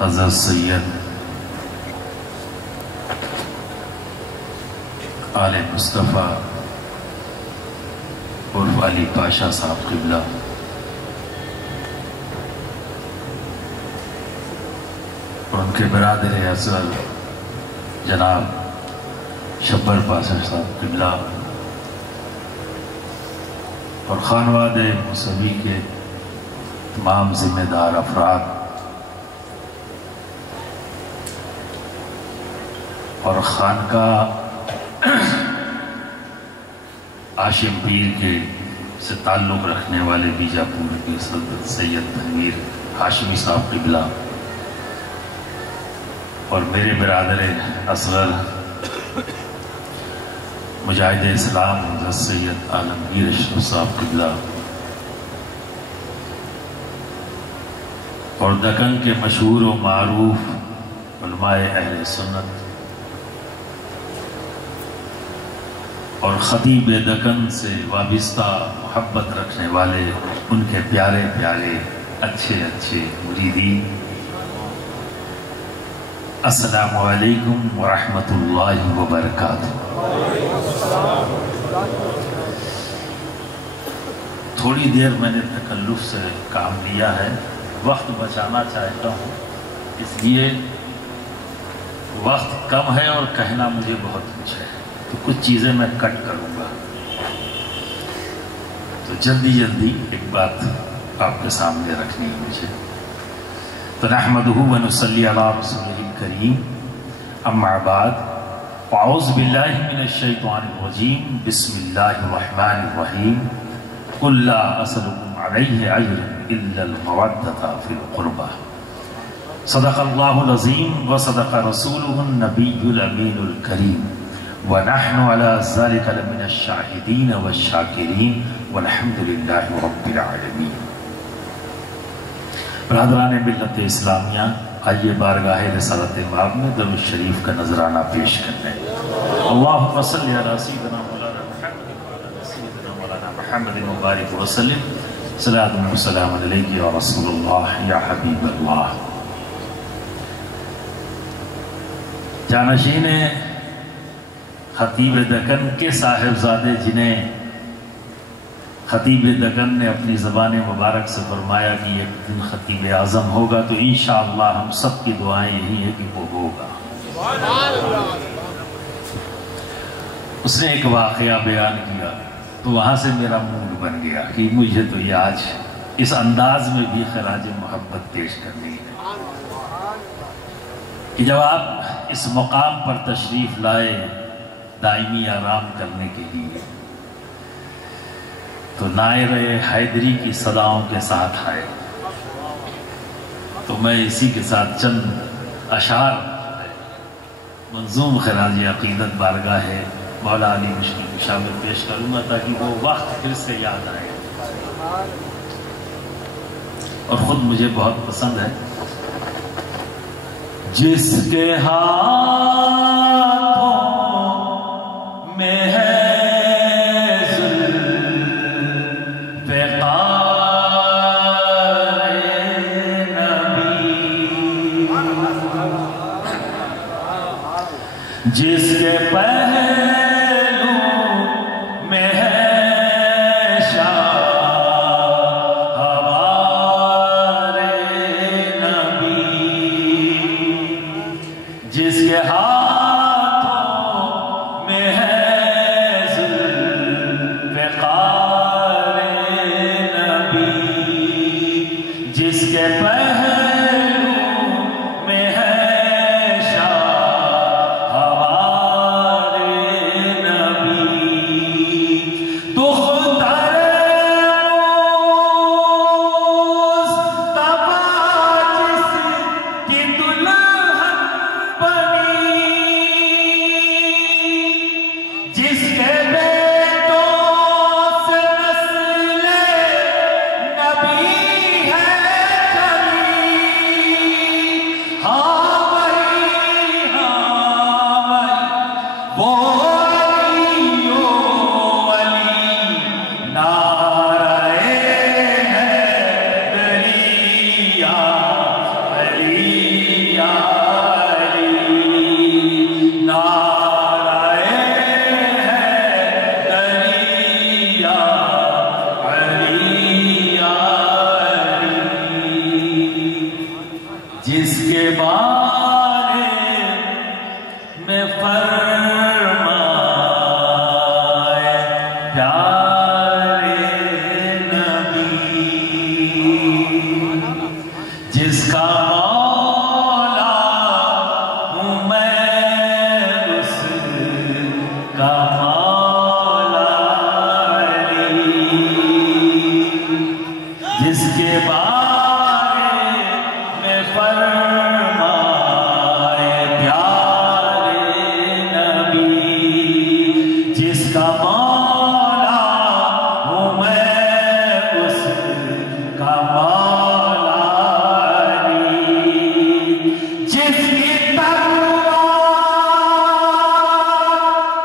حضرت سید آل مصطفیٰ عرف علی پاشا صاحب قبلہ، اور ان کے برادر اصغر جناب شبر پاشا صاحب قبلہ، اور خانوادہ موسوی کے تمام ذمہ دار افراد، اور خانقاہ عاشم پیر کے سے تعلق رکھنے والے بیجاپور کے سید تنویر ہاشمی صاحب قبلہ، اور میرے برادر اصغر مجاہد اسلام حضرت سید عالمگیر اشرف صاحب قبلہ، اور دکن کے مشہور و معروف علماء اہل سنت اور خطیب دکن سے وابستہ محبت رکھنے والے ان کے پیارے پیارے اچھے اچھے مریدین، السلام علیکم ورحمۃ اللہ وبرکاتہ۔ تھوڑی دیر میں نے تکلف سے کام لیا ہے، وقت بچانا چاہتا ہوں، اس لیے وقت کم ہے اور کہنا مجھے بہت کچھ ہے، تو کچھ چیزیں میں کٹ کروں گا۔ تو جلدی جلدی ایک بات آپ کے سامنے رکھنی ہے مجھے۔ تو نحمدہ ونصلی علی رسولہ الکریم، اما بعد، اعوذ باللہ من الشیطان الرجیم، بسم اللہ الرحمن الرحیم، قل لا اسألکم علیہ اجرا الا المودۃ فی القربى، صدق اللہ العظیم وصدق رسولہ النبی الامین الکریم، وَنَحْنُ عَلَى ذَلِكَ لَمِنَ الشَّاهِدِينَ وَالشَّاكِرِينَ وَالْحَمْدُ لِلَّهِ رَبِّ الْعَالَمِينَ۔ برادران ملت اسلامیہ، آئیے بارگاہ رسالت مآب میں درود شریف کا نذرانہ پیش کرنے۔ اللہم صلی علی سیدنا مولانا محمد وعلی سیدنا مولانا محمد مبارک وسلم، صلاۃ و سلام علیک یا رسول اللہ یا حبیب اللہ۔ جانشین خطیب دکن کے صاحبزادے، جنہیں خطیب دکن نے اپنی زبان مبارک سے فرمایا کہ ایک دن خطیب اعظم ہوگا، تو انشاءاللہ ہم سب کی دعائیں یہی ہیں کہ وہ ہوگا۔ اس نے ایک واقعہ بیان کیا تو وہاں سے میرا موڈ بن گیا کہ مجھے تو یہ آج اس انداز میں بھی خراج محبت پیش کرنی ہے کہ جب آپ اس مقام پر تشریف لائے دائمی آرام کرنے کے لیے، تو نائر حیدری کی صداؤں کے ساتھ آئے، تو میں اسی کے ساتھ چند اشعار منظوم خراج عقیدت بارگاہ مولا علی مشکل کشا میں پیش کروں گا، تاکہ وہ وقت پھر سے یاد آئے، اور خود مجھے بہت پسند ہے۔ جس کے ہاتھوں میں ہے ذوالفقار نبی، جس کے پہلو میں ہے شاہوار نبی، جس کے ہاتھوں میں ہے ذوالفقار نبی، جس کے پہلو میں ہے شاہوار نبی، دختر مصطفیٰ جس کی دلہن بنی، جس کے بیٹوں سے نسل نبی ہے چلی، جس کا مولا ہوں میں اس کا مولا علی، جس کے بارے میں فرمائے پیارے نبی، جس کا مولا ہوں میں اس کا مولا علی، جس کی تقویٰ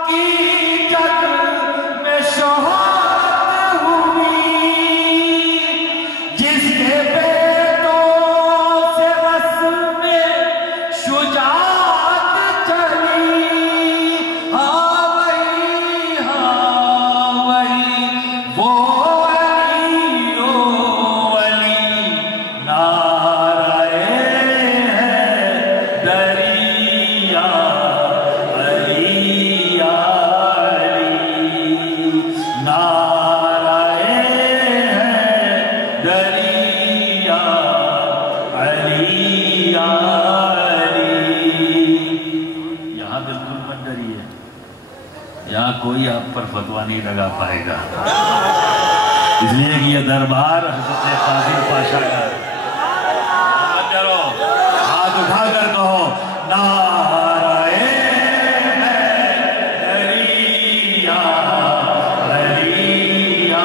کی جگ میں شہرت ہوئی، جس کے بیٹوں سے رسم شجاعت چلی، ہاں وہی وہ علی او علی، نعرہ دریا علی یا علی، نعرہ دریا علی یا علی۔ یہاں بالکل منظری ہے، یہاں کوئی آپ پر فتویٰ نہیں لگا پائے گا، اس لیے کہ یہ دربار حضرت قادر پاشا کا ہے۔ ہاتھ اٹھا کر کہو نعرہ دریا علی یا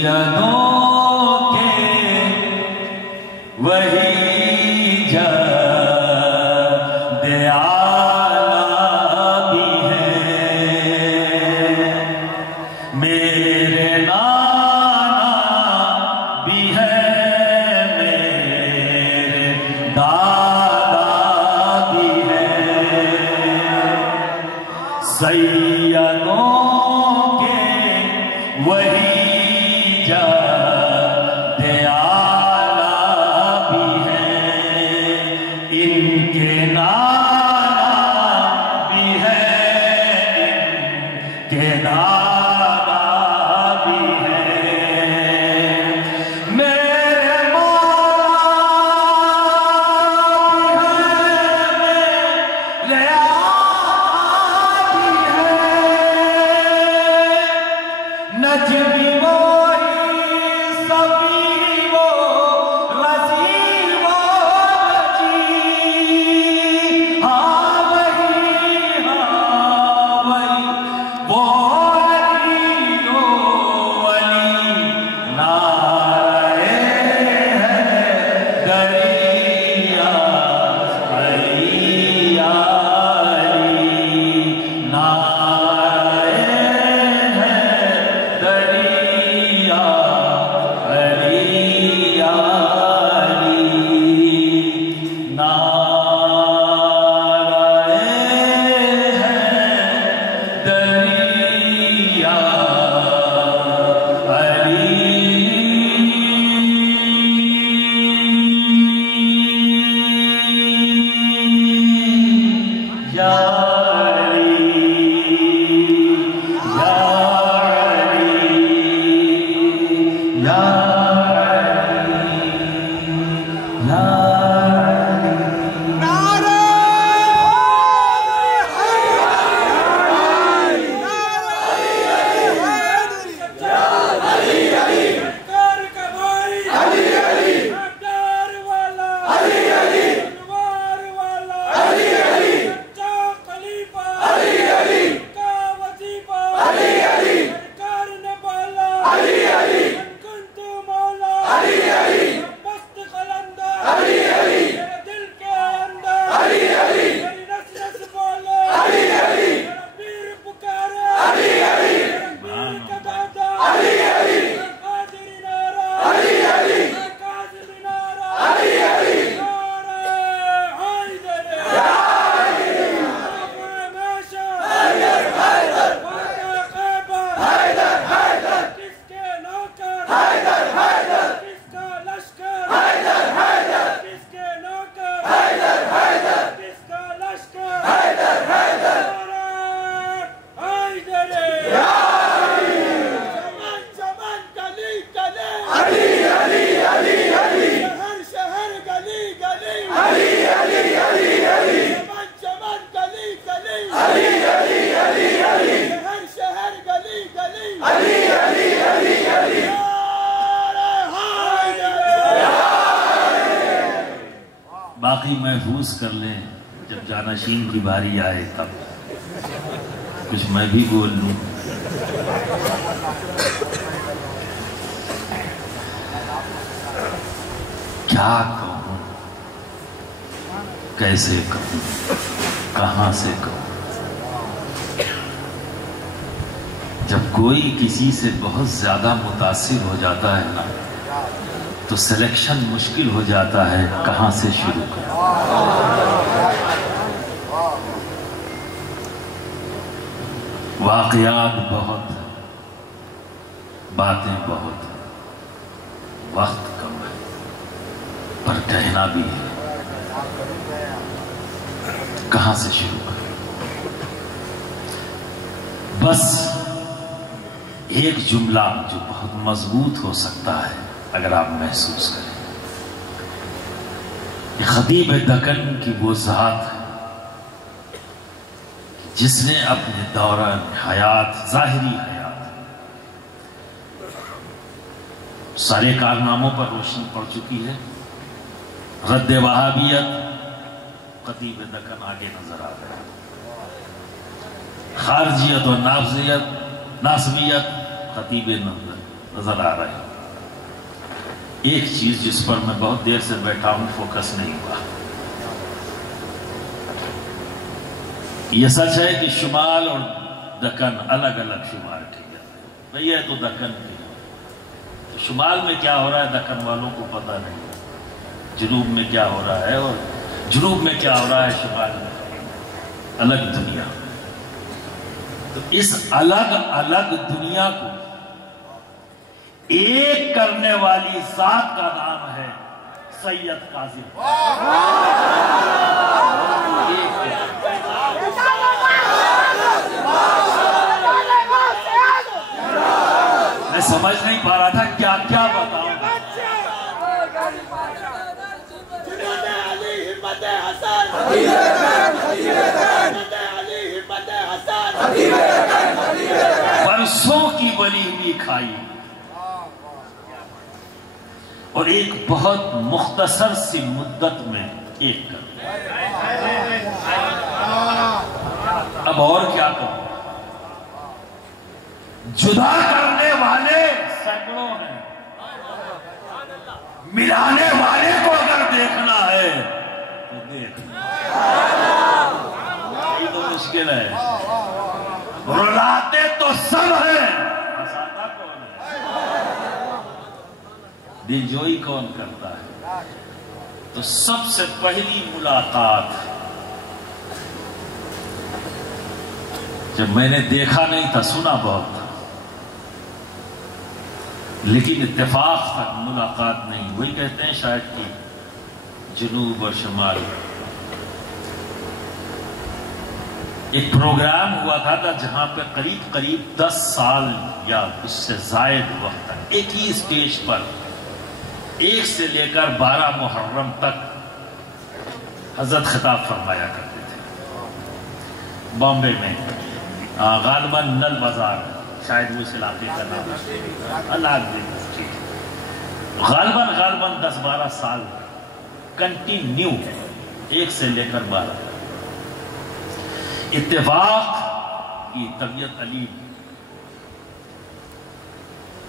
سیدوں کے وہی جد اعلیٰ بھی ہیں، میرے نانا بھی ہیں، میرے دادا بھی ہیں، سیدوں کے وہی جد اعلیٰ بھی ہیں، ان کے نانا بھی ہیں، ان کے دادا بھی ہیں، میرے مولا بھی ہیں، میرے آقا بھی ہیں، نجمی محفوظ کر لیں، جب جانشین کی باری آئے تب کچھ میں بھی بول لوں۔ کیا کہوں، کیسے کہوں، کہاں سے کہوں؟ جب کوئی کسی سے بہت زیادہ متاثر ہو جاتا ہے نا تو سلیکشن مشکل ہو جاتا ہے، کہاں سے شروع کریں۔ واقعات بہت ہیں، باتیں بہت ہیں، وقت کم ہے، پر کہنا بھی ہے، کہاں سے شروع کریں؟ بس ایک جملہ جو بہت مضبوط ہو سکتا ہے اگر آپ محسوس کریں، یہ خطیب دکن کی وہ ذات ہے جس نے اپنے دوران حیات، ظاہری حیات، سارے کارناموں پر روشنی پڑ چکی ہے۔ رد وہابیت، خطیب دکن آگے نظر آ رہا ہے۔ خارجیت اور ناصبیت، خطیب نظر آ رہا ہے۔ ایک چیز جس پر میں بہت دیر سے بیٹھا ہوں، فوکس نہیں ہوا۔ یہ سچ ہے کہ شمال اور دکن الگ الگ شمار کیے جاتے ہیں۔ بھئی یہ تو دکن کی ہے، شمال میں کیا ہو رہا ہے دکن والوں کو پتہ نہیں، جنوب میں کیا ہو رہا ہے اور جنوب میں کیا ہو رہا ہے شمال میں، الگ دنیا۔ تو اس الگ الگ دنیا کو ایک کرنے والی ذات کا نام ہے سید کاظم۔ میں سمجھ نہیں پا رہا تھا کیا کیا بتاؤں۔ برسوں کی بنی ہوئی کھائی اور ایک بہت مختصر سی مدت میں ایک کر، اب اور کیا کروں؟ جدا کرنے والے سینکڑوں ہیں، ملانے والے کو اگر دیکھنا ہے تو دیکھنا، یہ تو مشکل ہے۔ رلاتے تو سب ہیں، ہنساتا کون ہے؟ دلجوئی کون کرتا ہے؟ تو سب سے پہلی ملاقات جب میں نے دیکھا نہیں تھا، سنا بہت تھا، لیکن اتفاق تک ملاقات نہیں۔ وہی کہتے ہیں شاید کہ جنوب اور شمال ایک پروگرام ہوا تھا جہاں پہ قریب 10 سال یا اس سے زائد وقت تک ایک ہی اسٹیج پر 1 سے لے کر 12 محرم تک حضرت خطاب فرمایا کرتے تھے بامبے میں، غالباً نل بازار، شاید وہ اس علاقے کا نام ہے، غالباً 10-12 سال کنٹینیو 1 سے لے کر 12۔ اتفاق کی طبیعت علیم،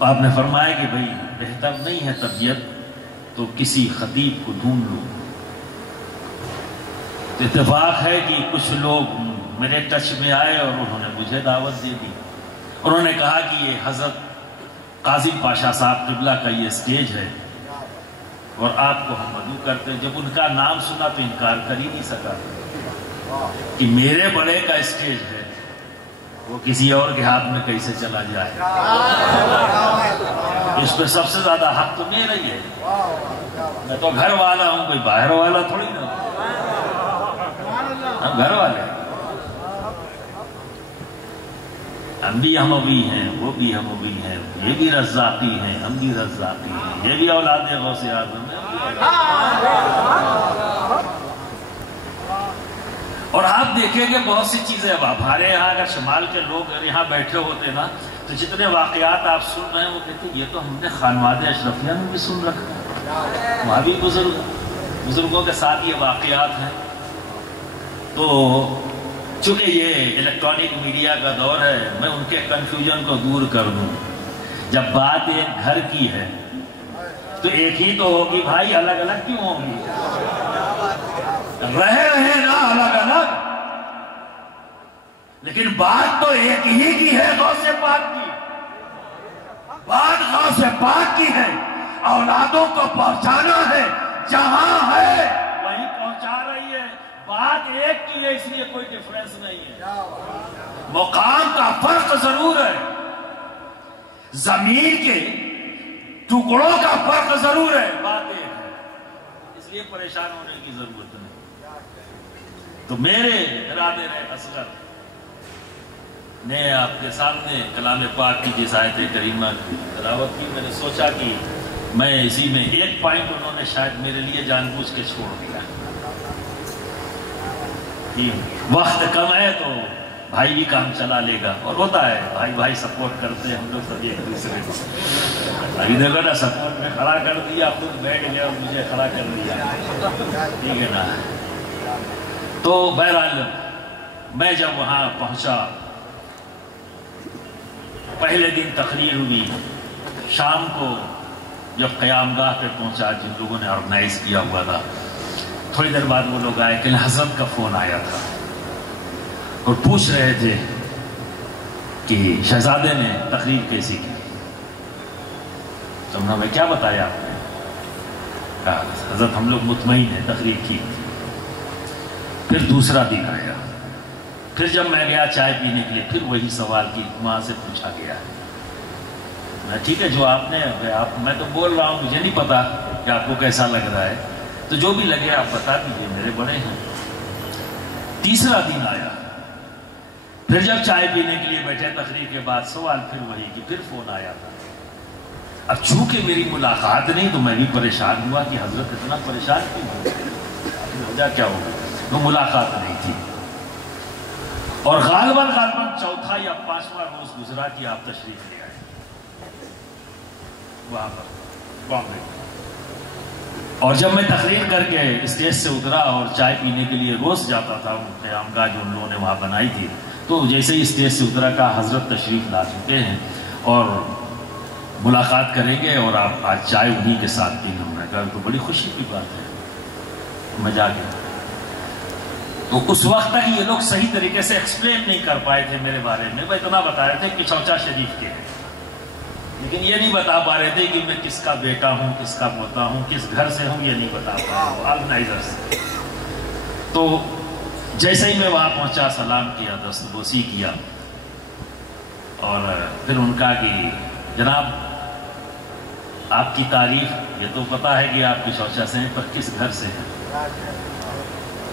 آپ نے فرمایا کہ بھئی بہتر نہیں ہے طبیعت تو کسی خطیب کو ڈھونڈ لو۔ تو اتفاق ہے کہ کچھ لوگ میرے ٹچ میں آئے اور انہوں نے مجھے دعوت دے دی۔ انہوں نے کہا کہ یہ حضرت قاظم پاشا صاحب قبلہ کا یہ اسٹیج ہے اور آپ کو ہم مدعو کرتے ہیں۔ جب ان کا نام سنا تو انکار کر ہی نہیں سکا کہ میرے بڑے کا اسٹیج ہے، وہ کسی اور کے ہاتھ میں کیسے چلا جائے۔ اس پہ سب سے زیادہ حق تو میرا ہی ہے، میں تو گھر والا ہوں، کوئی باہر والا تھوڑی نا، ہم گھر والے ہیں، ہم بھی ہموی ہیں، وہ بھی ہموی ہیں، یہ بھی رزاقی ہیں، ہم بھی رزاقی ہیں، یہ بھی اولاد غوث اعظم ہیں۔ اور آپ دیکھیں کہ بہت سی چیزیں، اب ہمارے یہاں اگر شمال کے لوگ اگر یہاں بیٹھے ہوتے نا تو جتنے واقعات آپ سن رہے ہیں وہ کہتے ہیں یہ تو ہم نے خانواد اشرفیہ میں بھی سن رکھا ہے، وہاں بھی بزرگوں کے ساتھ یہ واقعات ہیں. تو چونکہ یہ الیکٹرانک میڈیا کا دور ہے، میں ان کے کنفیوژن کو دور کر دوں. جب بات ایک گھر کی ہے تو ایک ہی تو ہوگی بھائی، الگ الگ کیوں ہوگی؟ رہے نا الگ الگ، لیکن بات تو ایک ہی کی ہے، غوث پاک کی. بات غوث پاک کی ہے، اولادوں کو پہنچانا ہے، جہاں ہے وہیں پہنچا رہی ہے. بات ایک کی ہے، اس لیے کوئی ڈیفرنس نہیں ہے. مقام کا فرق ضرور ہے، زمین کے ٹکڑوں کا فرق ضرور ہے، بات ایک ہے. اس لیے پریشان ہونے کی ضرورت نہیں. تو میرے ارادے رہے اصغر نے آپ کے سامنے کلام پاک کی جس آیت کریمہ کی تلاوت کی، میں نے سوچا کہ میں اسی میں ایک پوائنٹ انہوں نے شاید میرے لیے جان بوجھ کے چھوڑ دیا. وقت کم ہے تو بھائی بھی کام چلا لے گا، اور ہوتا ہے بھائی بھائی سپورٹ کرتے ہیں ہم لوگ سب ایک دوسرے کو. ابھی دیکھو نا، سپورٹ میں کھڑا کر دیا، خود بیٹھ گیا اور مجھے کھڑا کر دیا، ٹھیک ہے نا. تو بہرحال میں جب وہاں پہنچا، پہلے دن تقریر ہوئی، شام کو جب قیام گاہ پہ پہنچا جن لوگوں نے آرگنائز کیا ہوا تھا، تھوڑی دیر بعد وہ لوگ آئے کہ حضرت کا فون آیا تھا اور پوچھ رہے تھے کہ شہزادے نے تقریر کیسی کی. تو انہوں نے کیا بتایا آپ نے؟ کہا حضرت ہم لوگ مطمئن ہیں تقریر کی. پھر دوسرا دن آیا، پھر جب میں گیا چائے پینے کے لیے، پھر وہی سوال کی وہاں سے پوچھا گیا. میں ٹھیک ہے جو آپ نے، میں تو بول رہا ہوں، مجھے نہیں پتا کہ آپ کو کیسا لگ رہا ہے، تو جو بھی لگے آپ بتا دیجئے، میرے بڑے ہیں. تیسرا دن آیا، پھر جب چائے پینے کے لیے بیٹھے تقریر کے بعد، سوال پھر وہی کہ پھر فون آیا تھا. اب چونکہ میری ملاقات نہیں تو میں بھی پریشان ہوا کہ حضرت اتنا پریشان کیوں وجہ کیا ہوگا. تو ملاقات نہیں تھی، اور غالباً چوتھا یا پانچواں روز گزرا کہ آپ تشریف لے آئے وہاں پر بامبے. اور جب میں تقریر کر کے اسٹیج سے اترا اور چائے پینے کے لیے روز جاتا تھا قیام گاہ جو ان لوگوں نے وہاں بنائی تھی، تو جیسے ہی اسٹیج سے اترا کہا حضرت تشریف لا چکے ہیں اور ملاقات کریں گے، اور آپ آج چائے انہی کے ساتھ پینا. میں کہا تو بڑی خوشی کی بات ہے. میں جا گیا. تو اس وقت تک یہ لوگ صحیح طریقے سے ایکسپلین نہیں کر پائے تھے میرے بارے میں. وہ اتنا بتا رہے تھے کہ چوچا شریف کے ہیں، لیکن یہ نہیں بتا پا رہے تھے کہ میں کس کا بیٹا ہوں، کس کا پوتا ہوں، کس گھر سے ہوں، یہ نہیں بتا پا رہے آرگنائزر سے. تو جیسے ہی میں وہاں پہنچا، سلام کیا، دستبوسی کیا، اور پھر ان کا کہ جناب آپ کی تعریف، یہ تو پتا ہے کہ آپ کی چوچا سے ہیں، پر کس گھر سے ہیں؟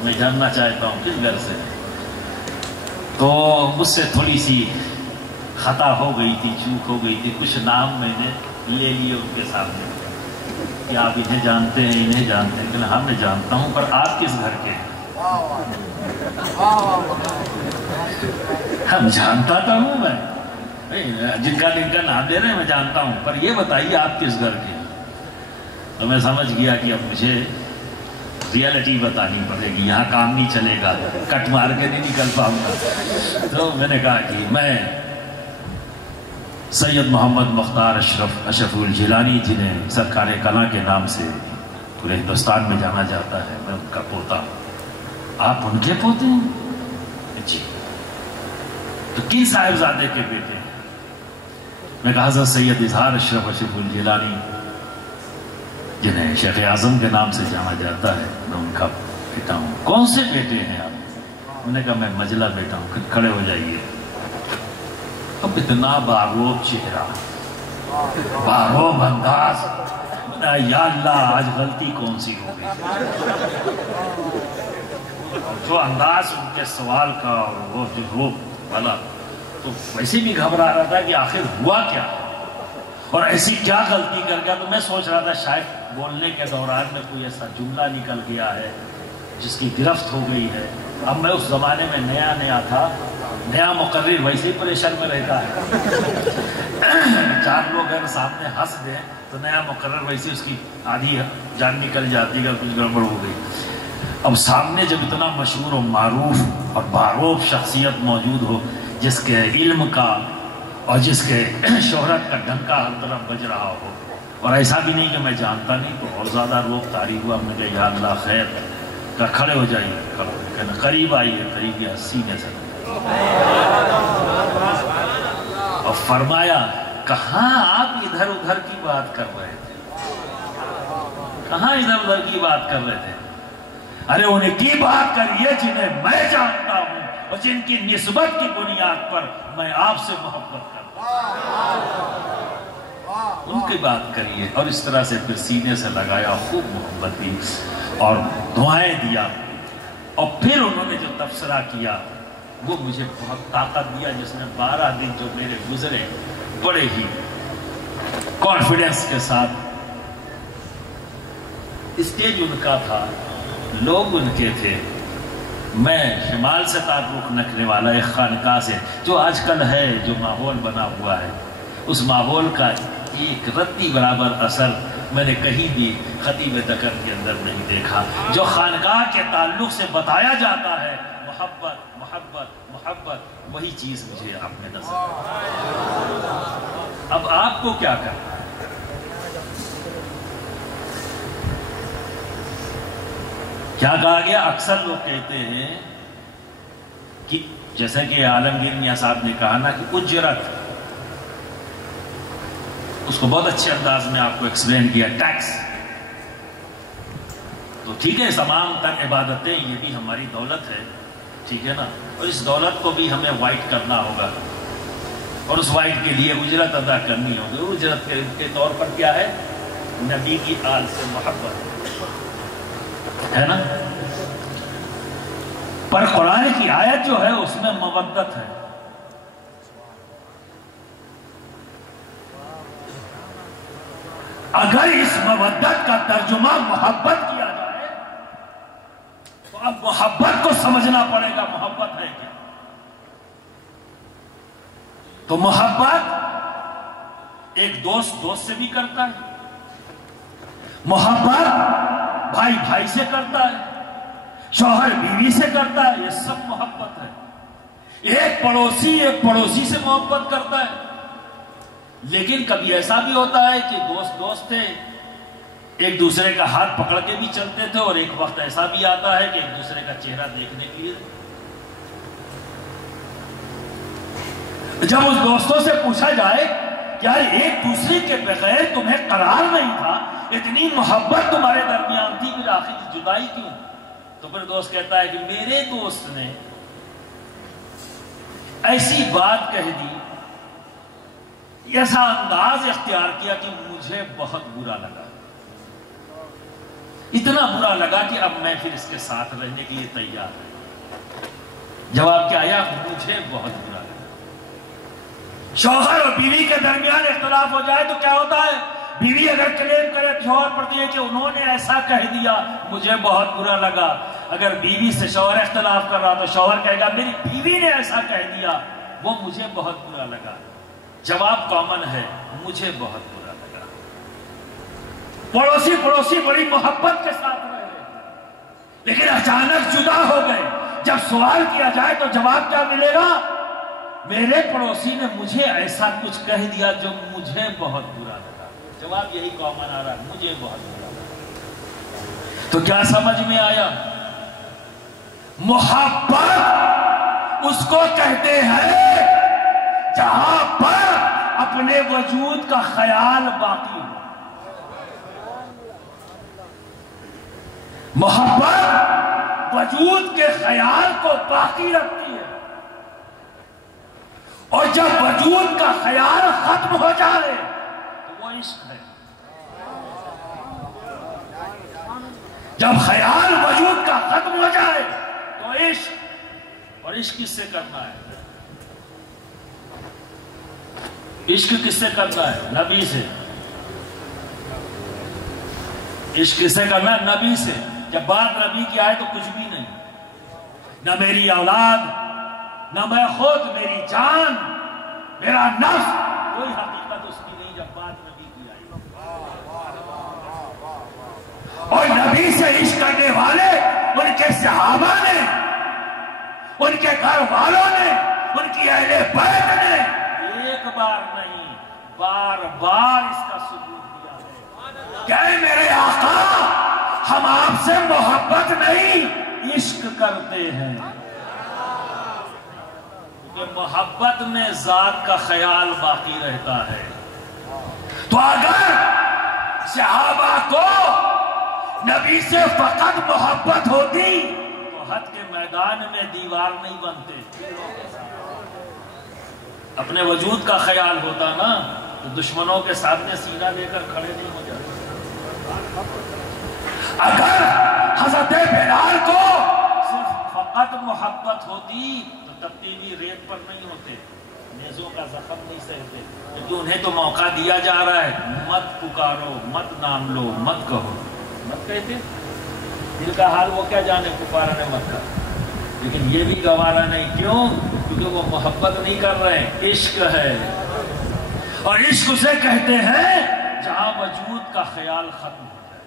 میں جاننا چاہتا ہوں کس گھر سے. تو مجھ سے تھوڑی سی خطا ہو گئی تھی، چوک ہو گئی تھی. کچھ نام میں نے لے لیے ان کے سامنے کہ آپ انہیں جانتے ہیں، انہیں جانتے ہیں. کہ ہاں میں جانتا ہوں، پر آپ کس گھر کے ہیں؟ ہم جانتا تو ہوں میں، جن کا نام لے رہے ہیں میں جانتا ہوں، پر یہ بتائیے آپ کس گھر کے ہیں. تو میں سمجھ گیا کہ اب مجھے ریالٹی بتانی پڑے گی، یہاں کام نہیں چلے گا، کٹ مار کے نہیں نکل پاؤں گا. تو میں نے کہا کہ میں سید محمد مختار اشرف الجیلانی، جنہیں سرکار کلاں کے نام سے پورے ہندوستان میں جانا جاتا ہے، میں ان کا پوتا. آپ ان کے پوتے ہیں؟ جی. تو کن صاحبزادے کے بیٹے ہیں؟ میں کہا حضرت سید اظہار اشرف الجیلانی، جنہیں شیخ اعظم کے نام سے جانا جاتا ہے، میں ان کا بیٹا ہوں. کون سے بیٹے ہیں آپ؟ انہوں نے کہا میں مجلہ بیٹا ہوں. کھڑے ہو جائیے. اب اتنا باروب چہرہ، باروب انداز، یا اللہ آج غلطی کون سی ہو گئی. جو انداز ان کے سوال کا اور وہ جو روب والا، تو ویسے بھی گھبرا رہا تھا کہ آخر ہوا کیا اور ایسی کیا غلطی کر گیا. تو میں سوچ رہا تھا شاید بولنے کے دوران میں کوئی ایسا جملہ نکل گیا ہے جس کی گرفت ہو گئی ہے. اب میں اس زمانے میں نیا تھا نیا مقرر ویسے ہی پریشر میں رہتا ہے، 4 لوگ اگر سامنے ہنس دیں تو نیا مقرر ویسے اس کی آدھی جان نکل جاتی ہے، کچھ گڑبڑ ہو گئی۔ اب سامنے جب اتنا مشہور و معروف اور باروف شخصیت موجود ہو، جس کے علم کا اور جس کے شہرت کا ڈنکا ہر طرف بج رہا ہو، اور ایسا بھی نہیں کہ میں جانتا نہیں، تو اور زیادہ روب طاری ہوا۔ میں کہا یا اللہ خیر، کہ کھڑے ہو جائیے، کھڑے قریب آئیے، قریب یا سینے سے، اور فرمایا کہاں آپ ادھر ادھر کی بات کر رہے تھے، کہاں ادھر ادھر کی بات کر رہے تھے؟ ارے ان کی بات کریے جنہیں میں جانتا ہوں اور جن کی نسبت کی بنیاد پر میں آپ سے محبت کرتا ہوں، ان کی بات کریے۔ اور اس طرح سے پھر سینے سے لگایا، خوب محبت دی اور دعائیں دیا، اور پھر انہوں نے جو تبصرہ کیا وہ مجھے بہت طاقت دیا، جس نے 12 دن جو میرے گزرے بڑے ہی کانفیڈنس کے ساتھ۔ اسٹیج ان کا تھا، لوگ ان کے تھے، میں شمال سے تعلق رکھنے والا ایک خانقاہ سے، جو آج کل ہے، جو ماحول بنا ہوا ہے، اس ماحول کا ایک رتی برابر اثر میں نے کہیں بھی خطیب دکن کے اندر نہیں دیکھا۔ جو خانقاہ کے تعلق سے بتایا جاتا ہے محبت محبت محبت، وہی چیز مجھے آپ نے نظر۔ اب آپ کو کیا کرنا ہے؟ کیا کہا گیا؟ اکثر لوگ کہتے ہیں کہ جیسے کہ عالمگیر میاں صاحب نے کہا نا کہ اجرت، اس کو بہت اچھے انداز میں آپ کو ایکسپلین کیا، ٹیکس تو ٹھیک ہے، تمام تر عبادتیں یہ بھی ہماری دولت ہے، ٹھیک ہے نا، اور اس دولت کو بھی ہمیں وائٹ کرنا ہوگا، اور اس وائٹ کے لیے اجرت ادا کرنی ہوگی۔ اجرت کے طور پر کیا ہے؟ نبی کی آل سے محبت ہے نا، پر قرآن کی آیت جو ہے اس میں مودت ہے۔ اگر اس مودت کا ترجمہ محبت کیا جائے تو اب محبت کو سمجھنا پڑے گا، محبت ہے کیا؟ تو محبت ایک دوست دوست سے بھی کرتا ہے، محبت بھائی بھائی سے کرتا ہے، شوہر بیوی سے کرتا ہے، یہ سب محبت ہے۔ ایک پڑوسی سے محبت کرتا ہے، لیکن کبھی ایسا بھی ہوتا ہے کہ دوست تھے، ایک دوسرے کا ہاتھ پکڑ کے بھی چلتے تھے، اور ایک وقت ایسا بھی آتا ہے کہ ایک دوسرے کا چہرہ دیکھنے کے لیے جب اس دوستوں سے پوچھا جائے کیا ایک دوسرے کے بغیر تمہیں قرار نہیں تھا، اتنی محبت تمہارے درمیان تھی، پھر آخر جدائی کیوں؟ تو پھر دوست کہتا ہے کہ میرے دوست نے ایسی بات کہہ دی، ایسا انداز اختیار کیا کہ مجھے بہت برا لگا، اتنا برا لگا کہ اب میں پھر اس کے ساتھ رہنے کے لیے تیار ہوں۔ جواب کیا آیا؟ مجھے بہت برا لگا۔ شوہر اور بیوی کے درمیان اختلاف ہو جائے تو کیا ہوتا ہے؟ بیوی اگر کلیم کرے شوہر پر دیے کہ انہوں نے ایسا کہہ دیا، مجھے بہت برا لگا۔ اگر بیوی سے شوہر اختلاف کر رہا تو شوہر کہے گا میری بیوی نے ایسا کہہ دیا، وہ مجھے بہت برا لگا۔ جواب کامن ہے، مجھے بہت برا لگا۔ پڑوسی بڑی محبت کے ساتھ رہے، لیکن اچانک جدا ہو گئے۔ جب سوال کیا جائے تو جواب کیا ملے گا؟ میرے پڑوسی نے مجھے ایسا کچھ کہہ دیا جو مجھے بہت برا لگا۔ جواب یہی کامن آ رہا ہے، مجھے بہت برا لگا۔ تو کیا سمجھ میں آیا؟ محبت اس کو کہتے ہیں جہاں پر اپنے وجود کا خیال باقی ہو۔ محبت وجود کے خیال کو باقی رکھتی ہے، اور جب وجود کا خیال ختم ہو جائے تو وہ عشق ہے۔ جب خیال وجود کا ختم ہو جائے تو عشق، اور عشق کس سے کرنا ہے؟ عشق کس سے کرنا ہے؟ نبی سے۔ عشق کس سے کرنا ہے؟ نبی سے۔ جب بات نبی کی آئے تو کچھ بھی نہیں، نہ میری اولاد، نہ میں خود، میری جان، میرا نفس، کوئی حقیقت اس کی نہیں جب بات نبی کی آئی۔ اور نبی سے عشق کرنے والے ان کے صحابہ نے، ان کے گھر والوں نے، ان کی اہل بیت نے ایک بار نہیں بار بار اس کا ثبوت دیا ہے کہ میرے آقا ہم آپ سے محبت نہیں عشق کرتے ہیں، کہ محبت میں ذات کا خیال باقی رہتا ہے۔ تو اگر صحابہ کو نبی سے فقط محبت ہوتی تو حد کے میدان میں دیوار نہیں بنتے، اپنے وجود کا خیال ہوتا نا تو دشمنوں کے سامنے سینہ لے کر کھڑے نہیں ہو جاتے۔ اگر حضرت بلال کو صرف فقط محبت ہوتی تو تبدیلی ریت پر نہیں ہوتے، نیزوں کا زخم نہیں سہتے، کیونکہ انہیں تو موقع دیا جا رہا ہے، مت پکارو، مت نام لو، مت کہو، مت کہتے، دل کا حال وہ کیا جانے، پکارنے مت کر، لیکن یہ بھی گوارا نہیں، کیوں؟ کیونکہ وہ محبت نہیں کر رہے، عشق ہے، اور عشق اسے کہتے ہیں جہاں وجود کا خیال ختم ہو جائے۔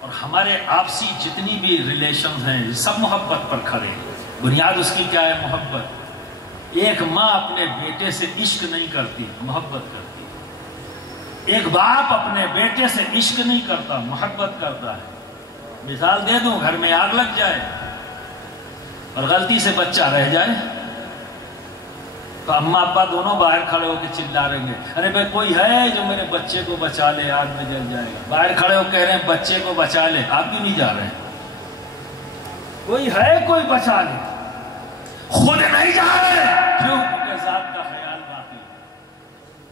اور ہمارے آپسی جتنی بھی ریلیشنز ہیں سب محبت پر کھڑے ہیں۔ بنیاد اس کی کیا ہے؟ محبت۔ ایک ماں اپنے بیٹے سے عشق نہیں کرتی، محبت کرتی۔ ایک باپ اپنے بیٹے سے عشق نہیں کرتا، محبت کرتا ہے۔ مثال دے دوں، گھر میں آگ لگ جائے اور غلطی سے بچہ رہ جائے تو اماں ابا دونوں باہر کھڑے ہو کے چلا رہیں گے، ارے بھائی کوئی ہے جو میرے بچے کو بچا لے، آگ میں جل جائے گا۔ باہر کھڑے ہو کہہ رہے ہیں بچے کو بچا لے، آپ بھی نہیں جا رہے ہیں، کوئی ہے کوئی بچا لے، خود نہیں جا رہے، کیوں؟ کیونکہ ذات کا خیال باقی ہے،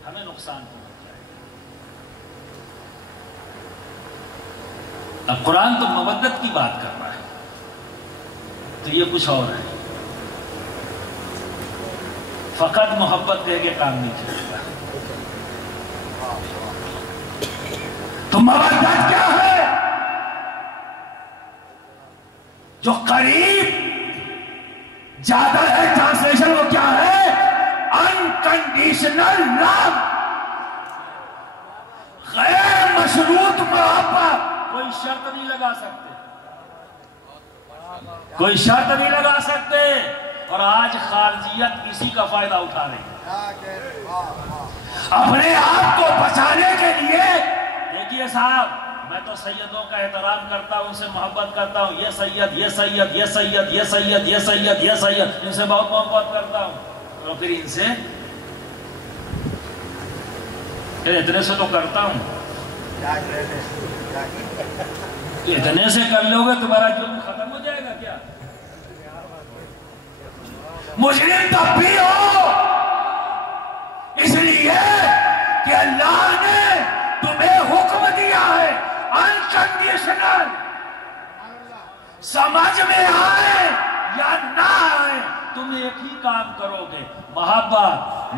ہمیں نقصان پہنچ جائے گا۔ اب قرآن تو مودت کی بات کر رہا ہے تو یہ کچھ اور ہے، فقط محبت دے کے کام نہیں چلے گا۔ تو مودت کیا ہے؟ جو قریب زیادہ ہے، ٹرانسلیشن وہ کیا ہے؟ انکنڈیشنل لو، غیر مشروط محبت، کوئی شرط نہیں لگا سکتے، کوئی شرط نہیں لگا سکتے، اور آج خارجیت اسی کا فائدہ اٹھا رہی ہے، اپنے آپ کو بچانے کے لیے۔ دیکھیے صاحب، میں تو سیدوں کا احترام کرتا ہوں، ان سے محبت کرتا ہوں، یہ سید، یہ سید، یہ سید، یہ سید، یہ سید، یہ سید، ان سے بہت محبت کرتا ہوں، اور پھر ان سے اتنے سے تو کرتا ہوں، اتنے سے کر لو گے تمہارا جرم ختم ہو جائے گا کیا؟ مجرم تب بھی ہو اس لیے کہ اللہ نے تمہیں حکم دیا ہے انکنڈیشنل، سمجھ میں آئے یا نہ آئے تم ایک ہی کام کرو گے، محبت۔